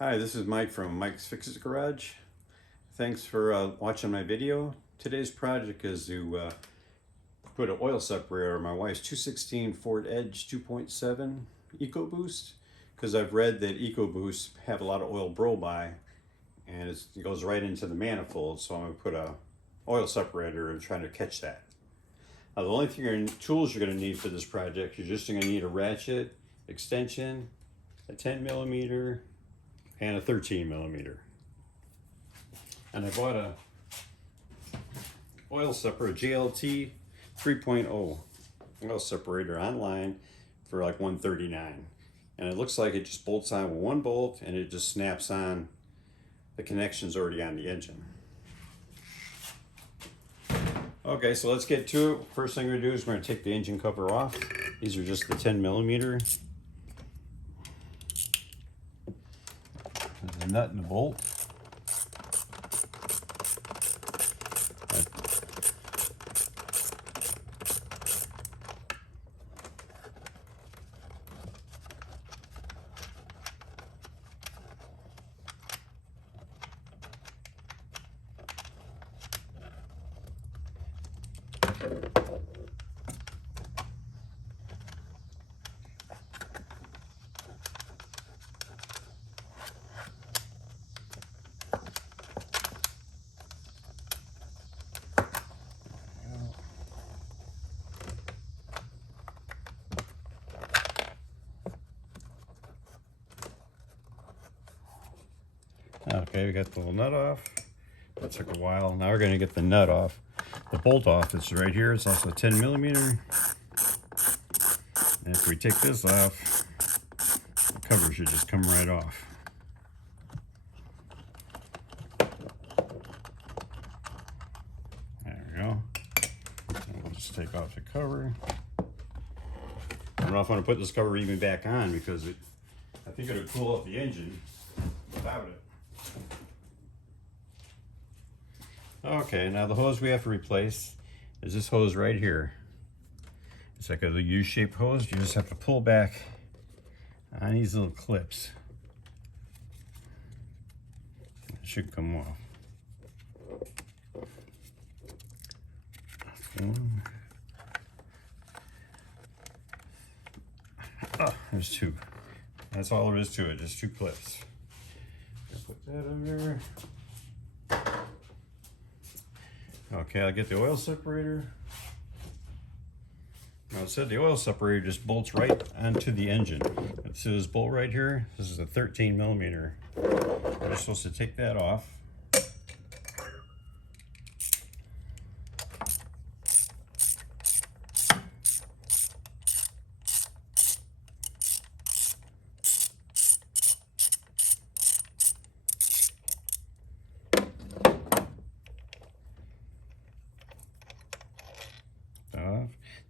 Hi, this is Mike from Mike's Fixes Garage. Thanks for watching my video. Today's project is to put an oil separator on my wife's 216 Ford Edge 2.7 EcoBoost, because I've read that EcoBoosts have a lot of oil blow-by and it goes right into the manifold, so I'm going to put a oil separator and try to catch that. Now, the only tools you're going to need for this project, you're just going to need a ratchet, extension, a 10mm, and a 13mm. And I bought a oil separator, JLT 3.0 oil separator online for like $139. And it looks like it just bolts on with one bolt and it just snaps on. The connection's already on the engine. Okay, so let's get to it. First thing we're gonna do is we're gonna take the engine cover off. These are just the 10mm. The nut and the bolt. Okay, we got the little nut off. That took a while. Now we're going to get the nut off. The bolt off, it's right here. It's also 10mm. And if we take this off, the cover should just come right off. There we go. And we'll just take off the cover. I don't know if I want to put this cover even back on because I think it'll cool off the engine without it. Okay, now the hose we have to replace is this hose right here. It's like a U-shaped hose. You just have to pull back on these little clips. It should come off. Oh, there's two. That's all there is to it, just two clips. Put that in there. Okay, I'll get the oil separator. Now it said the oil separator just bolts right onto the engine. It says bolt right here. This is a 13mm. We're supposed to take that off.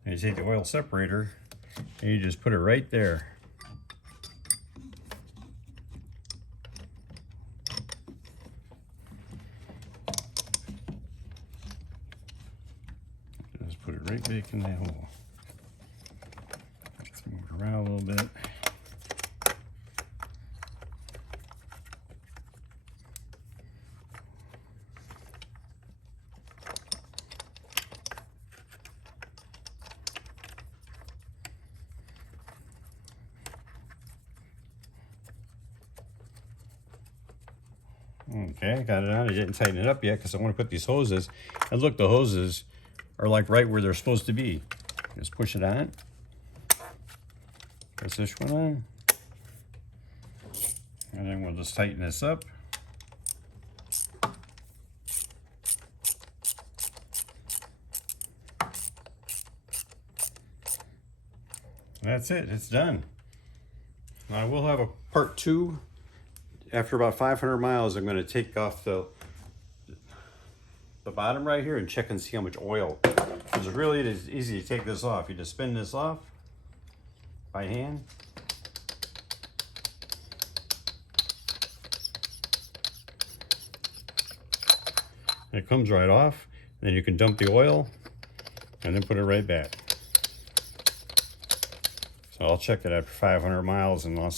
And you take the oil separator and you just put it right there. Just put it right back in that hole. Let's move it around a little bit. Okay, got it on. I didn't tighten it up yet because I want to put these hoses. And look, the hoses are like right where they're supposed to be. Just push it on. Press this one on. And then we'll just tighten this up. That's it, it's done. Now I will have a part 2. After about 500 miles, I'm going to take off the bottom right here and check and see how much oil. Because really it is easy to take this off. You just spin this off by hand. It comes right off. Then you can dump the oil and then put it right back. So I'll check it after 500 miles and I'll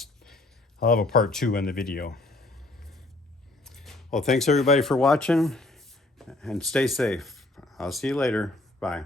have a part 2 in the video. Well, thanks everybody for watching, and stay safe. I'll see you later. Bye.